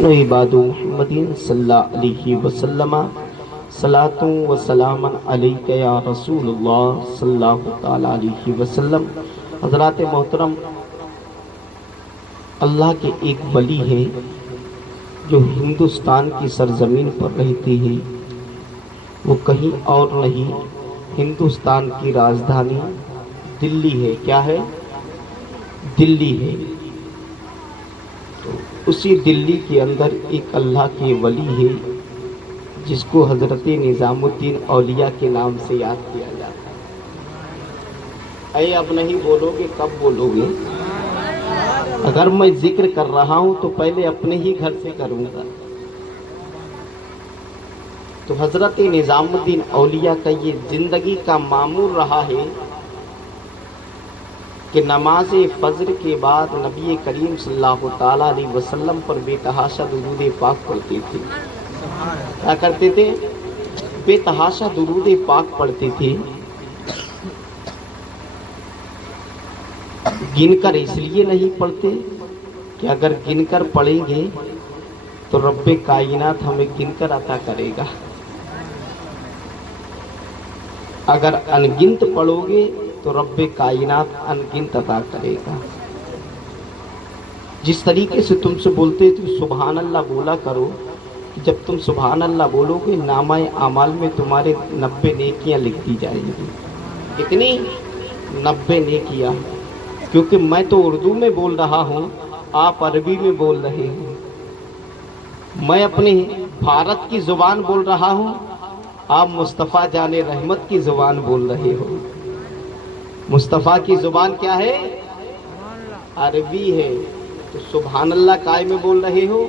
عباد محمد صلی اللہ علیہ وسلم صلاۃ و سلام علیک یا رسول اللہ صلی اللہ تعالی علیہ وسلم۔ حضرات محترم، اللہ کے ایک ولی ہے جو ہندوستان کی سرزمین پر رہتے ہیں، وہ کہیں اور نہیں، ہندوستان کی راجدھانی دلی ہے۔ کیا ہے؟ دلی ہے۔ اسی دلی کے اندر ایک اللہ کے ولی ہے جس کو حضرت نظام الدین اولیاء کے نام سے یاد کیا جاتا ہے۔ اے اب نہیں بولو گے، کب بولو گے؟ اگر میں ذکر کر رہا ہوں تو پہلے اپنے ہی گھر سے کروں گا۔ تو حضرت نظام الدین اولیاء کا یہ زندگی کا معمول رہا ہے کہ نماز فجر کے بعد نبی کریم صلی اللہ تعالیٰ علیہ وسلم پر بے تحاشا درود پاک پڑھتے تھے۔ کیا کرتے تھے؟ بے تحاشا درود پاک پڑھتے تھے۔ گن کر اس لیے نہیں پڑھتے کہ اگر گن کر پڑھیں گے تو رب کائنات ہمیں گن کر عطا کرے گا، اگر انگنت پڑھو گے تو رب کائنات انگنت عطا کرے گا۔ جس طریقے سے تم سے بولتے تھے سبحان اللہ بولا کرو، جب تم سبحان اللہ بولو گے نامہ اعمال میں تمہارے 90 نیکیاں لکھ دی جائیں گی۔ کتنی؟ 90 نیکیاں۔ کیونکہ میں تو اردو میں بول رہا ہوں، آپ عربی میں بول رہے ہیں۔ میں اپنے بھارت کی زبان بول رہا ہوں، آپ مصطفیٰ جان رحمت کی زبان بول رہے ہو۔ مصطفیٰ کی زبان کیا ہے؟ عربی ہے۔ تو سبحان اللہ کائے میں بول رہے ہو؟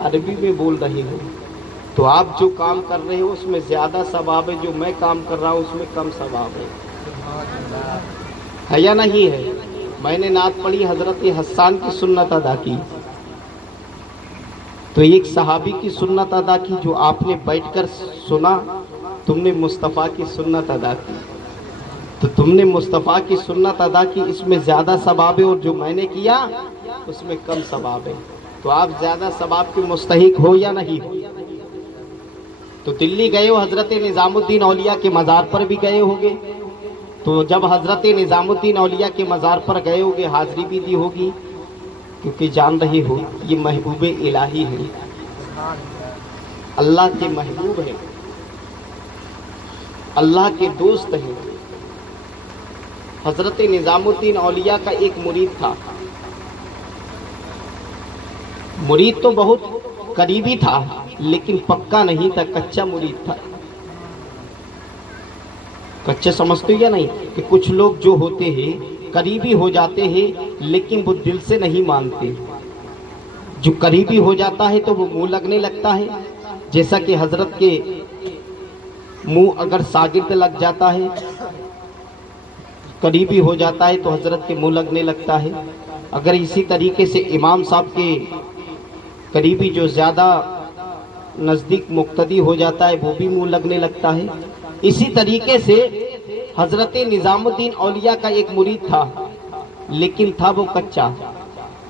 عربی میں بول رہے ہو۔ تو آپ جو کام کر رہے ہو اس میں زیادہ ثواب ہے، جو میں کام کر رہا ہوں اس میں کم ثواب ہے یا نہیں ہے؟ میں نے نعت پڑھی، حضرت حسان کی سنت ادا کی، تو ایک صحابی کی سنت ادا کی جو آپ نے بیٹھ کر سنا، تم نے مصطفیٰ کی سنت ادا کی۔ تو تم نے مصطفیٰ کی سنت ادا کی، اس میں زیادہ ثواب ہے، اور جو میں نے کیا اس میں کم ثواب ہے۔ تو آپ زیادہ ثواب کے مستحق ہو یا نہیں ہو؟ تو دلی گئے ہو، حضرت نظام الدین اولیاء کے مزار پر بھی گئے ہوگے، تو جب حضرت نظام الدین اولیاء کے مزار پر گئے ہوگے حاضری بھی دی ہوگی، کیونکہ جان رہے ہو یہ محبوب الہی ہے، اللہ کے محبوب ہے، اللہ کے دوست ہیں۔ حضرت نظام الدین اولیاء کا ایک مرید تھا، مرید تو بہت قریبی تھا لیکن پکا نہیں تھا، کچا مرید تھا۔ کچے سمجھتے یا نہیں کہ کچھ لوگ جو ہوتے ہیں قریبی ہو جاتے ہیں لیکن وہ دل سے نہیں مانتے، جو قریبی ہو جاتا ہے تو وہ منہ لگنے لگتا ہے، جیسا کہ حضرت کے منہ اگر شاگرد لگ جاتا ہے، قریبی ہو جاتا ہے تو حضرت کے منہ لگنے لگتا ہے۔ اگر اسی طریقے سے امام صاحب کے قریبی جو زیادہ نزدیک مقتدی ہو جاتا ہے وہ بھی منہ لگنے لگتا ہے۔ اسی طریقے سے حضرت نظام الدین اولیاء کا ایک مرید تھا لیکن تھا وہ کچا،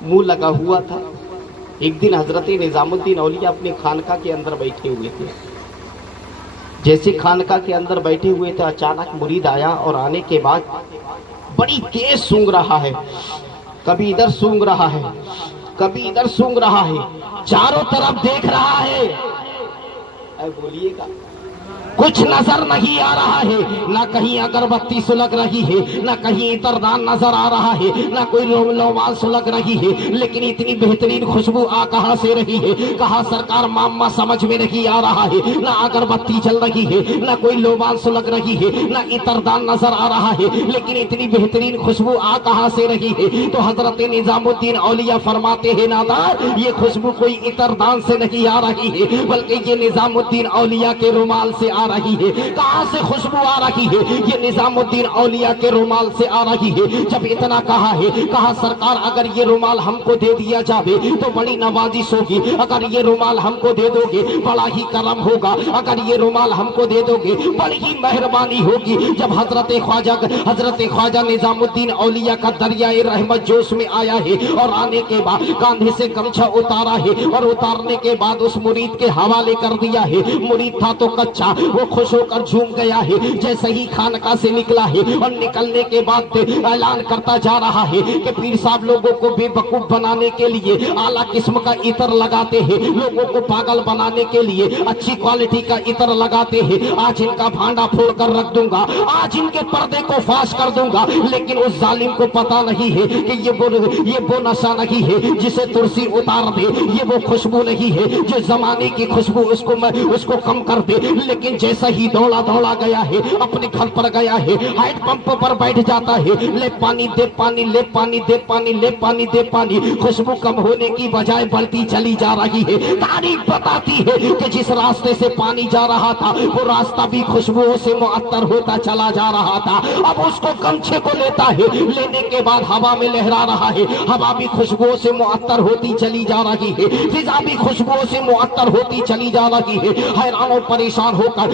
منہ لگا ہوا تھا۔ ایک دن حضرت نظام الدین اولیاء اپنے خانقاہ کے اندر بیٹھے ہوئے تھے، جیسے خانقاہ کے اندر بیٹھے ہوئے تھے اچانک مرید آیا، اور آنے کے بعد بڑی تیز سونگ رہا ہے، کبھی ادھر سونگ رہا ہے کبھی ادھر سونگ رہا ہے، چاروں طرف دیکھ رہا ہے۔ اے بولیے گا، کچھ نظر نہیں آ رہا ہے، نہ کہیں اگربتی سلگ رہی ہے، نہ کہیں عطردان نظر آ رہا ہے، نہ کوئی لوبان سلگ رہی ہے، لیکن اتنی بہترین خوشبو آ کہاں سے رہی ہے؟ کہا سرکار معمہ سمجھ میں نہیں آ رہا ہے، نہ اگربتی جل رہی ہے، نہ کوئی لوبان سلگ رہی ہے، نہ عطردان نظر آ رہا ہے، لیکن اتنی بہترین خوشبو آ کہاں سے رہی ہے؟ تو حضرت نظام الدین اولیاء فرماتے ہیں نادار، یہ خوشبو کوئی عطردان سے نہیں آ رہی ہے بلکہ یہ نظام الدین اولیاء کے رومال سے آ رہی ہے. کہاں سے خوشبو آ رہی ہے؟ یہ نظام الدین اولیاء کے رومال سے آ رہی ہے. جب اتنا کہا ہے، کہا سرکار اگر یہ رومال ہم کو دے دیا جاوے تو بڑی نوازش ہوگی. اگر یہ رومال ہم کو دے دو گے بڑا ہی کرم ہوگا. اگر یہ رومال ہم کو دے دو گے بڑی ہی مہربانی ہوگی. جب حضرت خواجہ نظام الدین اولیاء کا دریائے رحمت جوش میں آیا ہے اور آنے کے بعد کاندھے سے گمچھا اتارا ہے اور اتارنے کے بعد اس مرید کے حوالے کر دیا ہے. مرید تھا تو کچا، وہ خوش ہو کر جھوم گیا ہے. جیسے ہی خانقاہ سے نکلا ہے اور نکلنے کے بعد اعلان کرتا جا رہا ہے کہ پیر صاحب لوگوں کو بے وقوف بنانے کے لیے اعلیٰ قسم کا عطر لگاتے ہیں، لوگوں کو پاگل بنانے کے لیے اچھی کوالٹی کا عطر لگاتے ہیں. آج ان کا بھانڈا پھوڑ کر رکھ دوں گا، آج ان کے پردے کو فاش کر دوں گا. لیکن اس ظالم کو پتا نہیں ہے کہ یہ وہ نشہ نہیں ہے جسے ترسی اتار دے، یہ وہ خوشبو نہیں ہے جو زمانے کی خوشبو اس کو کم کر دے. لیکن جیسا ہی دوڑا گیا ہے اپنے گھر پر گیا ہے، ہینڈ پمپ پر بیٹھ جاتا ہے. لے پانی دے پانی، لے پانی دے پانی، لے پانی دے پانی. خوشبو کم ہونے کی بجائے بڑھتی چلی جا رہی ہے. تاریخ بتاتی ہے کہ جس راستے سے پانی جا رہا تھا وہ راستہ بھی خوشبوؤں سے معطر ہوتا چلا جا رہا تھا. اب اس کو گمچھے کو لیتا ہے، لینے کے بعد ہوا میں لہرا رہا ہے. ہوا بھی خوشبوؤں سے معطر ہوتی چلی جا رہی ہے، فضا بھی خوشبوؤں سے معطر ہوتی چلی جا رہی ہے. حیران و پریشان ہو کر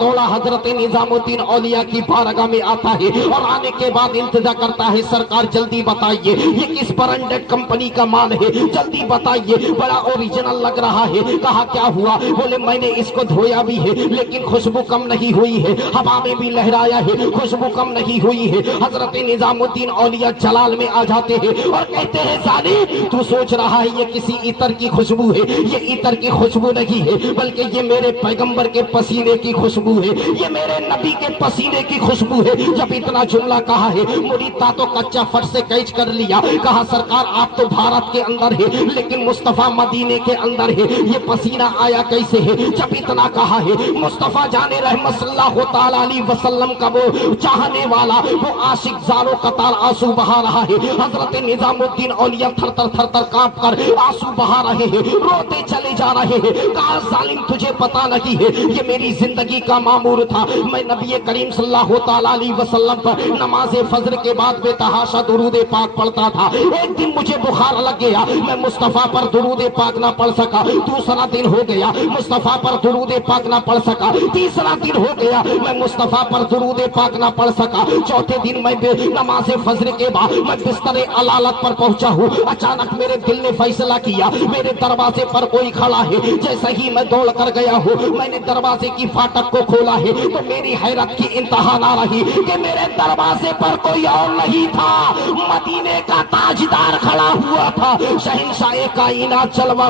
دوڑا حضرت نظام الدین اولیاء کی بارگاہ میں آتا ہے اور آنے کے بعد التجا کرتا ہے سرکار جلدی بتائیے یہ کس برانڈڈ کمپنی کا مال ہے، جلدی بتائیے، بڑا اوریجنل لگ رہا ہے. کہا کیا ہوا؟ بولے میں نے اس کو دھویا بھی ہے لیکن خوشبو کم نہیں ہوئی ہے، ہوا میں بھی لہرایا ہے خوشبو کم نہیں ہوئی ہے. حضرت نظام الدین اولیاء جلال میں آ جاتے ہیں اور کہتے ہیں ظالم تو سوچ رہا ہے یہ کسی عطر کی خوشبو ہے، یہ عطر کی خوشبو نہیں ہے بلکہ یہ میرے پیغمبر کے پسینے کی خوشبو ہے، یہ میرے نبی کے پسینے کی خوشبو ہے. جب اتنا جملہ کہا ہے مرید تا تو کچا فٹ سے کیچ کر لیا. کہا سرکار آپ تو بھارت کے اندر ہے لیکن مصطفیٰ مدینے کے اندر ہے، یہ پسینہ آیا کیسے ہے؟ جب اتنا کہا ہے مصطفیٰ جان رحمت صلی اللہ تعالیٰ علیہ وسلم کا وہ چاہنے والا، وہ عاشق زاروں قطار آنسو بہا رہا ہے. حضرت نظام الدین اولیاء تھر تھر کانپ کر آنسو بہا رہے ہیں، روتے چلے جا رہے ہیں. کہا ظالم تجھے پتا نہیں ہے یہ میری زندگی کا معمور تھا. میں نبی کریم صلی اللہ تعالیٰ علیہ وسلم پر نماز فجر کے بعد بے تحاشا درود پاک پڑھتا تھا. ایک دن مجھے بخار لگ گیا، میں مصطفیٰ پر درود پاک نہ پڑھ سکا. دوسرا دن ہو گیا مصطفیٰ پر درود پاک نہ پڑھ سکا. تیسرا دن ہو گیا میں مصطفیٰ پر درود پاک نہ پڑھ سکا. چوتھے دن میں نماز فجر کے بعد میں بستر علالت پر پہنچا ہوں. اچانک میرے دل نے فیصلہ کیا میرے دروازے پر کوئی کھڑا ہے. جیسا ہی میں دوڑ کر گیا ہوں میں نے دروازے کی فاٹک کو کھولا ہے تو میری حیرت کی انتہا نہ رہی کہ میرے دروازے پر کوئی اور نہیں تھا، مدینے کا تاجدار کھڑا ہوا تھا، شہنشاہ کائنات جلوہ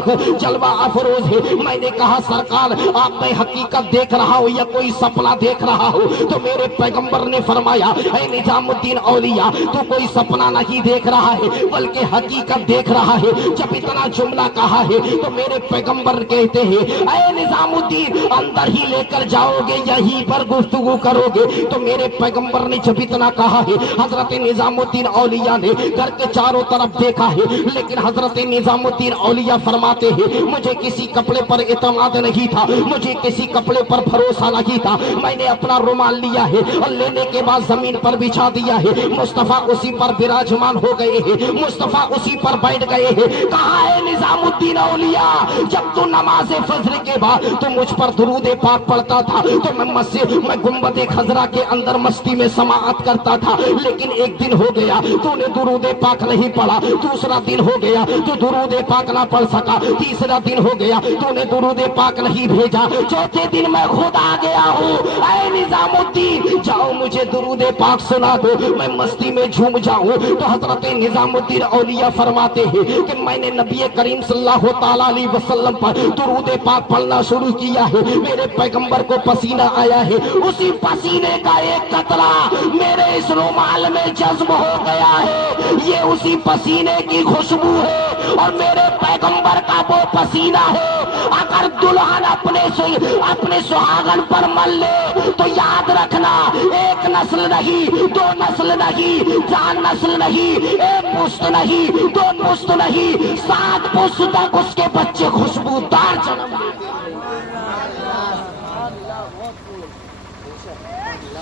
افروز ہے. میں نے کہا سرکار آپ میں حقیقت دیکھ رہا ہوں یا کوئی سپنا دیکھ رہا ہوں؟ تو میرے پیغمبر نے فرمایا اے نظام الدین اولیاء تو کوئی سپنا نہیں دیکھ رہا ہے بلکہ حقیقت دیکھ رہا ہے. جب اتنا جملہ کہا ہے تو میرے پیغمبر کہتے ہیں اے نظام الدین اندر ہی لے کر جاؤ گے یہیں پر گفتگو کرو گے؟ تو میرے پیغمبر نے جب اتنا کہا ہے حضرت نظام الدین اولیاء نے گھر کے چاروں طرف دیکھا ہے لیکن حضرت نظام الدین اولیاء فرماتے ہیں مجھے کسی کپڑے پر اعتماد نہیں تھا، مجھے کسی کپڑے پر بھروسہ نہیں تھا. میں نے اپنا رومال لیا ہے اور لینے کے بعد زمین پر بچھا دیا ہے. مصطفیٰ اسی پر براجمان ہو گئے ہیں، مصطفیٰ اسی پر بیٹھ گئے ہیں. کہا ہے نظام الدین اولیاء جب تو نماز فجر کے بعد تو مجھ پر درود پاک پڑھتا تھا تو میں گنبد خضرا کے اندر مستی میں سماعت کرتا تھا. لیکن ایک دن ہو گیا تو نے درود پاک نہیں پڑھا، دوسرا دن ہو گیا تو درود پاک نہ پڑھ سکا، تیسرا دن ہو گیا تو نے درود پاک نہیں بھیجا، چوتھے دن میں خود آ گیا ہوں. اے نظام الدین جاؤ مجھے درود پاک سنا دو، میں مستی میں جھوم جاؤں. تو حضرت نظام الدین اولیاء فرماتے ہیں کہ میں نے نبی کریم صلی اللہ تعالیٰ علیہ وسلم پر درود پاک پڑھنا شروع کیا ہے. میرے پیغمبر کو پسینہ آیا ہے، اسی پسینے کا ایک قطرہ میرے اس رومال میں جذب ہو گیا ہے، یہ اسی پسینے کی خوشبو ہے اور میرے پیغمبر کا وہ پسینہ ہے. اگر دلہن اپنے سہاگن پر مل لے تو یاد رکھنا ایک نسل نہیں، دو نسل نہیں، چار نسل نہیں، ایک پشت نہیں، دو پشت نہیں، 7 پشت تک اس کے بچے خوشبودار جنم لیتے ہیں.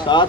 7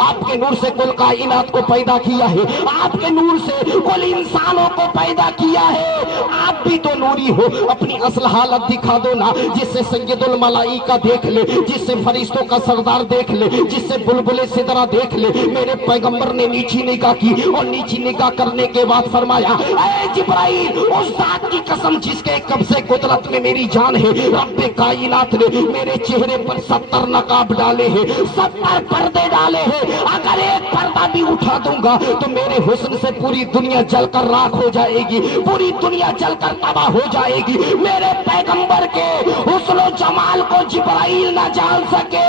آپ کے نور سے کل کائنات کو پیدا کیا ہے, آپ کے نور سے کل انسانوں کو پیدا کیا ہے. آپ بھی تو نوری ہو, اپنی اصل حالت دکھا دو نا, جس سے سید الملائکہ دیکھ لے, جس سے فرشتوں کا سردار دیکھ لے, جس سے بلبل سدرہ دیکھ لے. میرے پیغمبر نے نیچی نگاہ کی اور نیچی نگاہ کرنے کے بعد فرمایا, اے جبرائیل, اس ذات کی قسم جس کے قبضے قدرت میں میری جان ہے, رب کائنات نے میرے چہرے پر 70 نقاب ڈالے ہیں, 70 پردے ڈالے ہیں. اگر ایک پردہ بھی اٹھا دوں گا تو میرے حسن سے پوری دنیا جل کر راکھ ہو جائے گی, پوری دنیا جل کر تباہ ہو جائے گی. میرے پیغمبر کے حسن و جمال کو جبرائیل نہ جان سکے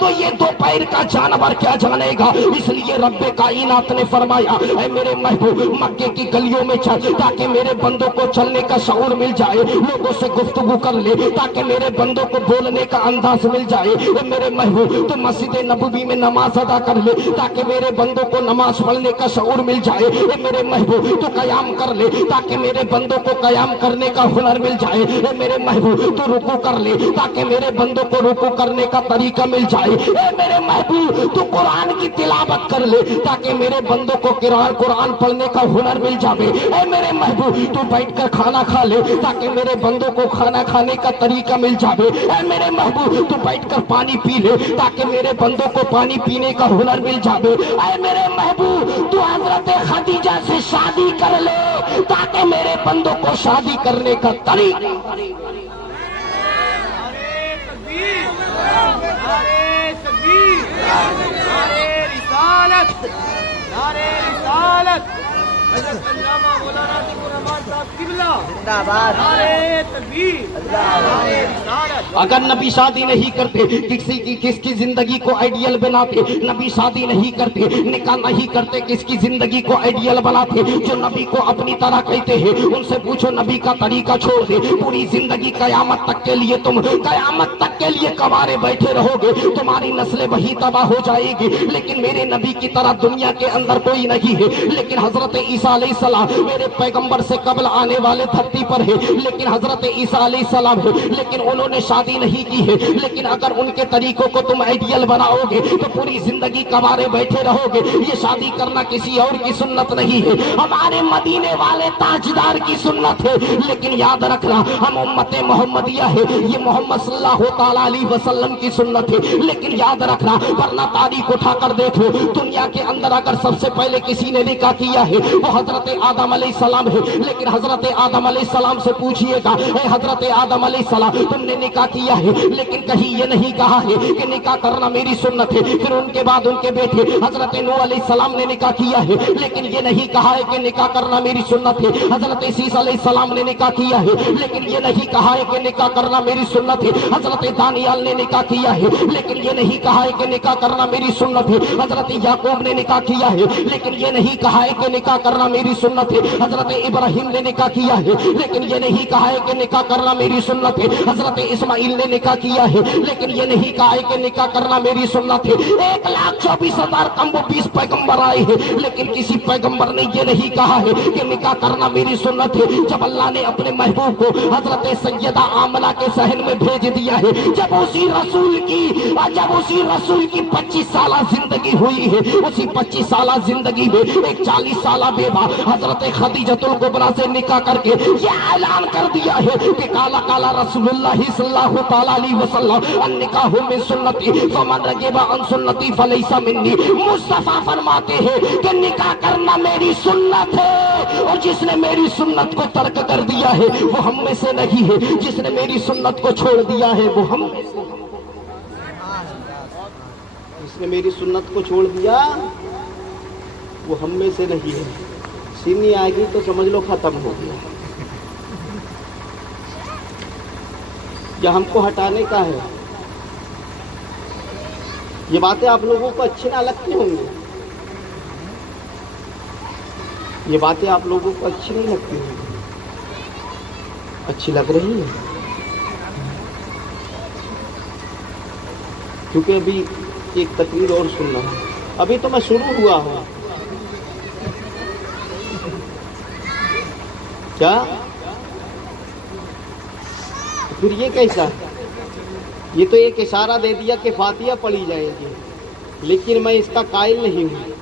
تو یہ دو پیر کا جانور کیا جانے گا. اس لیے رب کائنات نے فرمایا, اے میرے محبوب, مکے کی گلیوں میں چل تاکہ میرے بندوں کو چلنے کا شعور مل جائے, لوگوں سے گفتگو کر لے تاکہ میرے بندوں کو بولنے کا انداز مل جائے. اے میرے محبوب, تو مسجد نبوی میں نماز ادا کر لے تاکہ میرے بندوں کو نماز پڑھنے کا شعور مل جائے. اے میرے محبوب, تو قیام کر لے تاکہ میرے بندوں کو قیام کرنے کا ہنر مل جائے. اے میرے محبوب, تو رکوع کر لے تاکہ میرے بندوں کو رکوع کرنے کا طریقہ مل جائے. اے میرے محبوب, تو قرآن کی تلاوت کر لے تاکہ میرے بندوں کو قرآن پڑھنے کا ہنر مل جائے. اے میرے محبوب, تو بیٹھ کر کھانا کھا لے تاکہ میرے بندوں کو کھانا کھانے کا طریقہ مل جائے. اے میرے محبوب, تو بیٹھ کر پانی پی لے تاکہ میرے بندوں کو پانی پینے کا ہنر مل جائے. اے میرے محبوب, تو حضرت خدیجہ سے شادی کر لے تاکہ میرے بندوں کو شادی کرنے کا طریقہ. اگر نبی شادی نہیں کرتے, کس کی زندگی کو آئیڈیل بناتے. نبی شادی نہیں کرتے, نکاح نہیں کرتے, کس کی زندگی کو آئیڈیل بناتے. جو نبی کو اپنی طرح کہتے ہیں ان سے پوچھو نبی کا طریقہ چھوڑ دے. پوری زندگی قیامت تک کے لیے تم قیامت تک کے لیے کنوارے بیٹھے رہو گے, تمہاری نسلیں وہی تباہ ہو جائے گی. لیکن میرے نبی کی طرح دنیا کے اندر کوئی نہیں ہے. لیکن حضرت عیسیٰ علیہ السلام میرے پیغمبر سے قبل آنے والے دھرتی پر ہے, لیکن حضرت عیسیٰ علیہ السلام ہے, لیکن انہوں نے شادی نہیں کی ہے. لیکن اگر ان کے طریقوں کو تم آئیڈیل بناؤ گے تو پوری زندگی کنوارے بیٹھے رہو گے. یہ شادی کرنا کسی اور کی سنت نہیں ہے, ہمارے مدینے والے تاجدار کی سنت ہے. لیکن یاد رکھنا, ہم امت محمدیہ ہے, یہ محمد صلی اللہ تعالیٰ علیہ وسلم کی سنت ہے. لیکن یاد رکھنا, ورنہ تاریخ اٹھا کر دیکھ لو, دنیا کے اندر اگر سب سے پہلے کسی نے نکاح کیا ہے وہ حضرت آدم علیہ السلام ہے. لیکن حضرت آدم علیہ السلام سے پوچھئے گا, اے حضرت آدم علیہ السلام, تم نے نکاح کیا ہے لیکن کہیں یہ نہیں کہا ہے کہ نکاح کرنا میری سنت ہے. پھر ان کے بعد ان کے بیٹے حضرت نوح علیہ السلام نے نکاح کیا ہے, لیکن یہ نہیں کہا ہے کہ نکاح کرنا میری سنت ہے. حضرت عیسیٰ علیہ السلام نے نکاح کیا ہے, لیکن یہ نہیں کہا ہے کہ نکاح کرنا میری سنت ہے. حضرت دانیال نے نکاح کیا ہے, لیکن یہ نہیں کہا ہے کہ نکاح کرنا میری سنت ہے. حضرت یعقوب نے نکاح کیا ہے, لیکن یہ نہیں کہا ہے کہ نکاح کرنا میری سنت ہے. حضرت ابراہیم نے نکاح کیا ہے, لیکن یہ نہیں کہا ہے کہ نکاح کرنا میری سنت ہے. حضرت اسماعیل نے نکاح کیا ہے, لیکن یہ نہیں کہا ہے کہ نکاح کرنا میری سنت ہے. 1,24,000 کم و بیس پیغمبر آئے ہیں, لیکن کسی پیغمبر نے یہ نہیں کہا ہے کہ نکاح کرنا میری سنت ہے. جب اللہ نے اپنے محبوب کو حضرت سیدہ آمنہ کے صحن میں بھیج دیا ہے, جب اسی رسول کی 25 سالہ زندگی ہوئی ہے, اسی 25 سالہ زندگی میں ایک 40 سالہ بیوہ حضرت خدیجۃ الکبریٰ سے نکاح کر کے یہ اعلان کر دیا ہے کہ کالا کالا رسول اللہ صلی اللہ تعالیٰ علیہ وسلم, النکاح من سنتی فمن رغب عن سنتی فلیس منی. مصطفیٰ فرماتے ہیں کہ نکاح کرنا میری سنت ہے, اور جس نے میری سنت کو ترک کر دیا ہے وہ ہم میں سے نہیں ہے. جس نے میری سنت کو چھوڑ دیا ہے وہ ہم میں سے, جس نے میری سنت کو چھوڑ دیا وہ ہم میں سے نہیں ہے. سینی آئے گی تو سمجھ لو ختم ہو گیا. یا ہم کو ہٹانے کا ہے. یہ باتیں آپ لوگوں کو اچھی نہ لگتی ہوں گی, یہ باتیں آپ لوگوں کو اچھی نہیں لگتی ہوں گی. اچھی لگ رہی ہے کیونکہ ابھی ایک تقریر اور سننا ہے. ابھی تو میں شروع ہوا ہوں. کیا پھر یہ کیسا یہ تو ایک اشارہ دے دیا کہ فاتحہ پڑھی جائے گی، لیکن میں اس کا قائل نہیں ہوں۔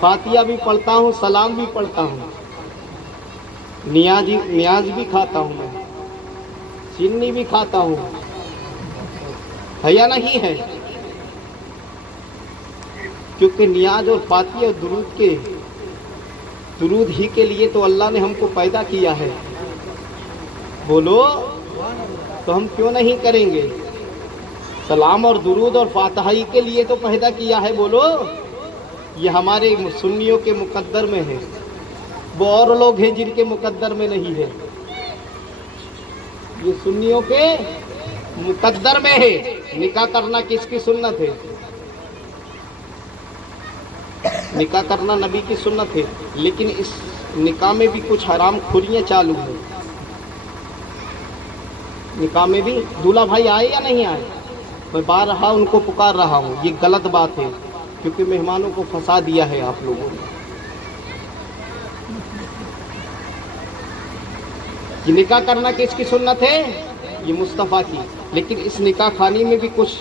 فاتحہ بھی پڑھتا ہوں، سلام بھی پڑھتا ہوں، نیاز بھی کھاتا ہوں، میں چینی بھی کھاتا ہوں، ہے یا نہیں ہے؟ کیونکہ نیاز اور فاتحہ اور درود ہی کے لیے تو اللہ نے ہم کو پیدا کیا ہے، بولو، تو ہم کیوں نہیں کریں گے؟ سلام اور درود اور فاتحہ ہی کے لیے تو پیدا کیا ہے، بولو۔ یہ ہمارے سنیوں کے مقدر میں ہے، وہ اور لوگ ہیں جن کے مقدر میں نہیں ہے، یہ سنیوں کے مقدر میں ہے۔ نکاح کرنا کس کی سنت ہے؟ نکاح کرنا نبی کی سنت ہے، لیکن اس نکاح میں بھی کچھ حرام خوریاں چالو ہیں۔ نکاح میں بھی دولہا بھائی آئے یا نہیں آئے؟ میں بارہا ان کو پکار رہا ہوں، یہ غلط بات ہے، کیونکہ مہمانوں کو پھنسا دیا ہے آپ لوگوں نے۔ یہ نکاح کرنا کس کی سنت ہے؟ یہ مصطفیٰ کی، لیکن اس نکاح خانے میں بھی کچھ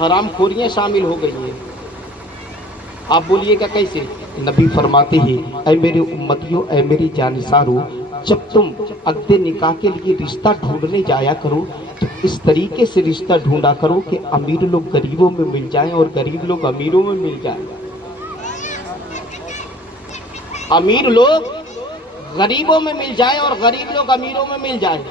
حرام خوریاں شامل ہو گئی ہیں۔ آپ بولیے گا کیسے؟ نبی فرماتے ہیں، اے میرے امتیوں، اے میری جانثاروں، جب تم عقد نکاح کے لیے رشتہ ڈھونڈنے جایا کرو تو اس طریقے سے رشتہ ڈھونڈا کرو کہ امیر لوگ غریبوں میں مل جائیں اور غریب لوگ امیروں میں مل جائیں، امیر لوگ غریبوں میں مل جائیں اور غریب لوگ امیروں میں مل جائیں۔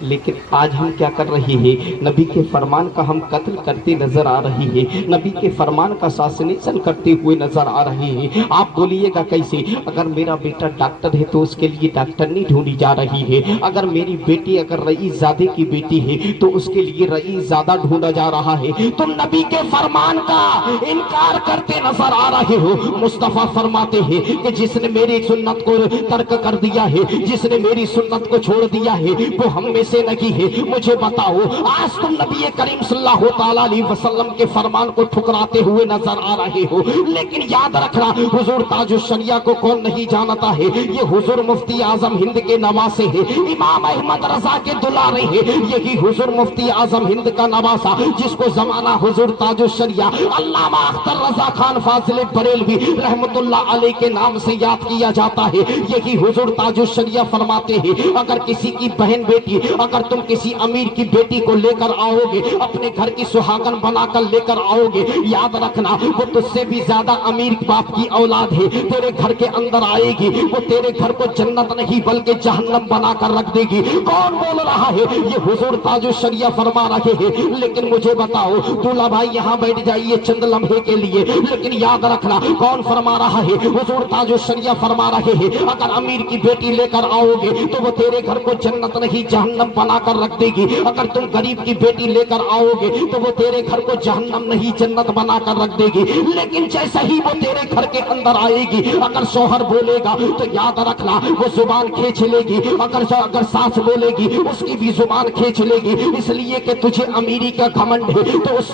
لیکن آج ہم کیا کر رہے ہیں؟ نبی کے فرمان کا ہم قتل کرتے نظر آ رہے ہیں، نبی کے فرمان کا ساسنیشن کرتے ہوئے نظر آ رہے ہیں۔ آپ بولیے گا کیسے؟ اگر میرا بیٹا ڈاکٹر ہے تو اس کے لیے ڈاکٹر نہیں ڈھونڈی جا رہی ہے، اگر میری بیٹی اگر رئیس زادے کی بیٹی ہے تو اس کے لیے رئیس زادہ ڈھونڈا جا رہا ہے۔ تم نبی کے فرمان کا انکار کرتے نظر آ رہے ہو۔ مصطفیٰ فرماتے ہیں کہ جس نے میری سنت کو ترک کر دیا ہے، جس نے میری سنت کو چھوڑ دیا ہے، وہ ہم میں سے نہیں ہے۔ مجھے بتاؤ، آج تم نبی کریم صلی اللہ تعالیٰ علیہ وسلم کے فرمان کو ٹھکراتے ہوئے نظر آ رہے ہو، لیکن یاد رکھنا، حضور تاج الشریعہ کو کون نہیں جانتا ہے؟ یہ حضور مفتی اعظم ہند کے نواسے ہیں، امام احمد رضا کے دلارے ہیں، یہی حضور مفتی اعظم ہند کا نواسا جس کو زمانہ حضور تاج الشریعہ علامہ اختر رضا خان فاضل بریلوی رحمت اللہ علیہ کے نام سے یاد کیا جاتا ہے، یہی حضور تاج الشریعہ فرماتے ہیں، اگر کسی کی بہن بیٹی، اگر تم کسی امیر کی بیٹی کو لے کر آؤ گے، اپنے گھر کی سہاگن بنا کر لے کر آؤ گے، یاد رکھنا وہ تجھ سے بھی زیادہ امیر باپ کی اولاد ہے، تیرے گھر کے اندر آئے گی، وہ تیرے گھر کو جنت نہیں بلکہ جہنم بنا کر رکھ دے گی۔ کون بول رہا ہے؟ یہ حضور تاج الشریعہ فرما رہے ہیں۔ لیکن مجھے بتاؤ، دولہا بھائی یہاں بیٹھ جائیے چند لمحے کے لیے، لیکن یاد رکھنا کون فرما رہا ہے؟ حضور تاج الشریعہ فرما رہے ہیں، اگر امیر کی بیٹی لے کر آؤ گے تو وہ تیرے گھر کو جنت نہیں جہنم بنا کر رکھ دے گی، اگر تم غریب کی بیٹی لے کر آؤ گے تو وہ تیرے گھر کو جہنم نہیں جنت بنا کر رکھ دے گی۔ لیکن جیسا ہی وہ تیرے گھر کے اندر آئے گی، اگر شوہر بولے گا تو یاد رکھنا وہ زبان کھینچ لے گی، اگر ساس بولے گی اس کی بھی زبان کھینچ لے گی، اس لیے کہ تجھے امیری کا گھمنڈ ہے، تو اس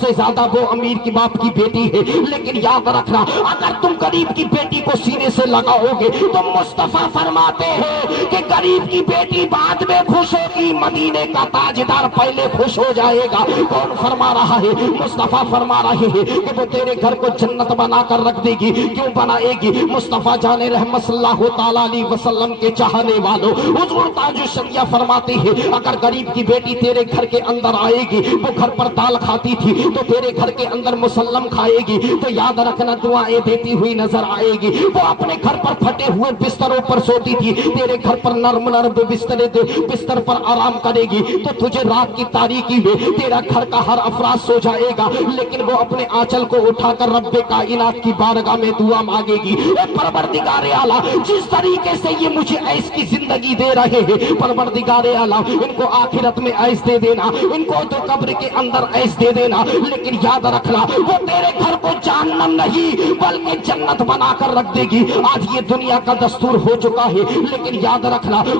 سے زیادہ وہ امیر کی باپ کی بیٹی ہے۔ لیکن یاد رکھنا اگر تم غریب کی بیٹی کو سینے سے لگاؤ گے تو مصطفیٰ فرماتے ہیں کہ غریب کی بیٹی بعد میں خوش ہوگی، مدینے کا تاجدار پہلے خوش ہو جائے گا۔ کون فرما رہا ہے؟ مصطفیٰ فرما رہے ہیں کہ وہ تیرے گھر کو جنت بنا کر رکھ دے گی۔ کیوں بنائے گی؟ مصطفیٰ جان رحمت صلی اللہ تعالیٰ علیہ وسلم کے چاہنے والوں، حضور تاج الشریعہ فرماتے ہیں اگر غریب کی بیٹی تیرے گھر کے اندر آئے گی، وہ گھر پر دال کھاتی تھی تو تیرے گھر کے اندر مسلم کھائے گی، تو یاد رکھنا دعائیں دیتی ہوئی نظر آئے گی۔ وہ اپنے گھر پر پھٹے ہوئے بستروں پر سوتی تھی، تیرے گھر پر نرم نرم بستر پر آرام کرے گی، تو تجھے رات کی تاریکی میں تیرا گھر کا ہر افراد سو جائے گا، لیکن وہ اپنے آنچل کو اٹھا کر رب کائنات کی بارگاہ میں دعا مانگے گی، اے پروردگار اعلیٰ، جس طریقے سے یہ مجھے ایس کی زندگی دے رہے ہیں، پروردگار اعلیٰ ان کو آخرت میں ایس دے دینا، ان کو تو قبر کے اندر ایس دے دینا۔ لیکن یاد رکھنا وہ تیرے گھر کو جہنم نہیں بلکہ جنت بنا کر رکھ دے گی۔ آج یہ دنیا کا دستور ہو چکا ہے، لیکن یاد رکھنا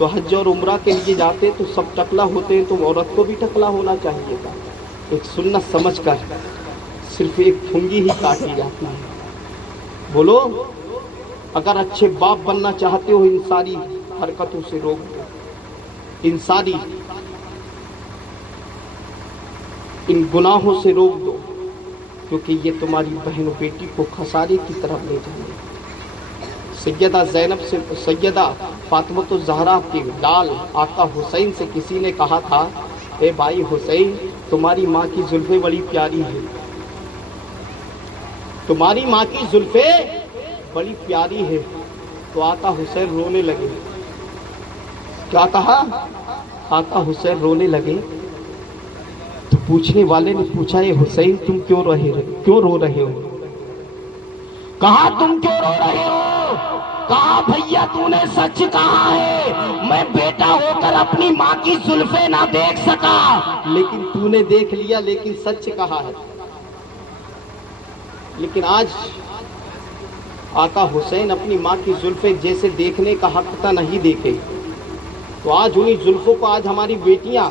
تو حج اور عمرہ کے لیے جاتے تو سب ٹکلا ہوتے ہیں، تو عورت کو بھی ٹکلا ہونا چاہیے تھا۔ ایک سنت سمجھ کر صرف ایک پھنگی ہی کاٹی جاتی ہے۔ بولو، اگر اچھے باپ بننا چاہتے ہو ان ساری حرکتوں سے روک دو، ان ساری ان گناہوں سے روک دو، کیونکہ یہ تمہاری بہن و بیٹی کو خسارے کی طرف لے جائیں گے۔ سیدہ زینب سے، سیدہ فاطمہ الزہرا کے لال آقا حسین سے کسی نے کہا تھا، اے بھائی حسین، تمہاری ماں کی زلفیں بڑی پیاری ہیں، تمہاری ماں کی زلفیں بڑی پیاری ہے۔ تو آقا حسین رونے لگے۔ کیا کہا؟ آقا حسین رونے لگے۔ تو پوچھنے والے نے پوچھا، اے حسین تم کیوں رو رہے ہو؟ کہا تم کیوں رو رہے ہو؟ کہا بھیا تو نے سچ کہا ہے، میں بیٹا ہو کر اپنی ماں کی زلفیں نہ دیکھ سکا، لیکن تو نے دیکھ لیا، لیکن سچ کہا ہے۔ لیکن آج آقا حسین اپنی ماں کی زلفیں جیسے دیکھنے کا حق تھا نہیں دیکھے، تو آج انہی زلفوں کو آج ہماری بیٹیاں،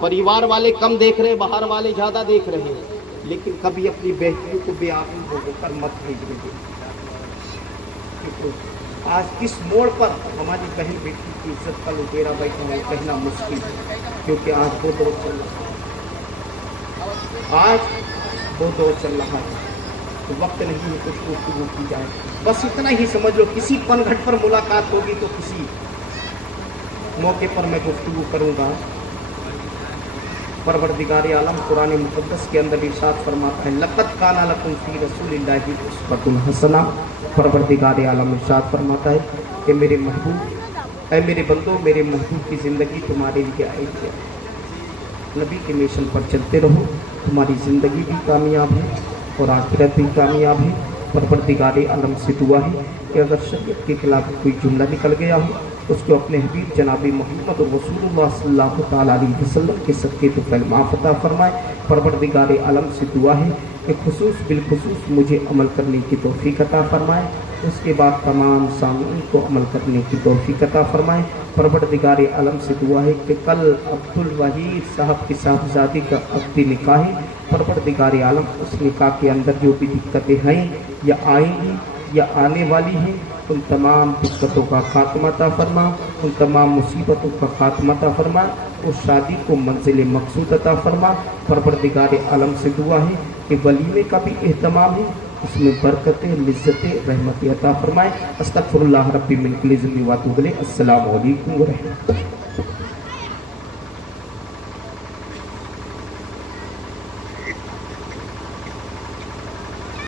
پریوار والے کم دیکھ رہے، باہر والے زیادہ دیکھ رہے ہیں، لیکن کبھی اپنی بیٹیوں کو بے عقل ہو کر مت بھیجنے دیں۔ آج کس موڑ پر ہماری بہن بیٹی کی عزت کا لٹیرا بیٹھا ہے کہنا مشکل ہے، کیونکہ آج وہ دور چل رہا ہے، آج وہ دور چل رہا ہے، تو وقت نہیں ہے کچھ گفتگو کی جائے۔ بس اتنا ہی سمجھ لو، کسی پن گھٹ پر ملاقات ہوگی تو کسی موقع پر میں گفتگو کروں گا۔ پروردگار عالم قرآن مقدس کے اندر ارشاد فرماتا ہے، لقد کان لکم فی رسول اللہ اسوۃ حسنہ۔ پروردگار عالم ارشاد فرماتا ہے کہ میرے محبوب، اے میرے بندوں، میرے محبوب کی زندگی تمہارے لیے آئی ہے، نبی کے مشن پر چلتے رہو، تمہاری زندگی بھی کامیاب ہے اور آخرت بھی کامیاب ہے۔ پروردگار عالم سے دعا ہے کہ اگر شریعت کے خلاف کوئی جملہ نکل گیا ہو، اس کو اپنے حبیب جناب محمد رسول اللہ صلی اللہ تعالیٰ علیہ وسلم کے صدقے تو پہلے معاف عطا فرمائے۔ پروردگار عالم سے دعا ہے کہ خصوص بالخصوص مجھے عمل کرنے کی توفیق عطا فرمائے، اس کے بعد تمام سامعین کو عمل کرنے کی توفیق عطا فرمائے۔ پروردگار عالم سے دعا ہے کہ کل عبدالوحید صاحب کی صاحبزادی کا عقدی نکاح ہے، پروردگار عالم اس نکاح کے اندر جو بھی دقتیں ہیں یا آئیں گی یا آنے والی ہیں، ان تمام دقتوں کا خاتمہ عطا فرما، ان تمام مصیبتوں کا خاتمہ عطا فرما، اس شادی کو منزل مقصود عطا فرما۔ پروردگار عالم سے دعا ہے کہ ولیمے کا بھی اہتمام ہے، اس میں برکتیں، لذتیں، رحمتیں عطا فرمائے۔ استغفر اللہ ربی من کل ذنب و اتوب الیہ۔ السلام علیکم ورحمۃ اللہ۔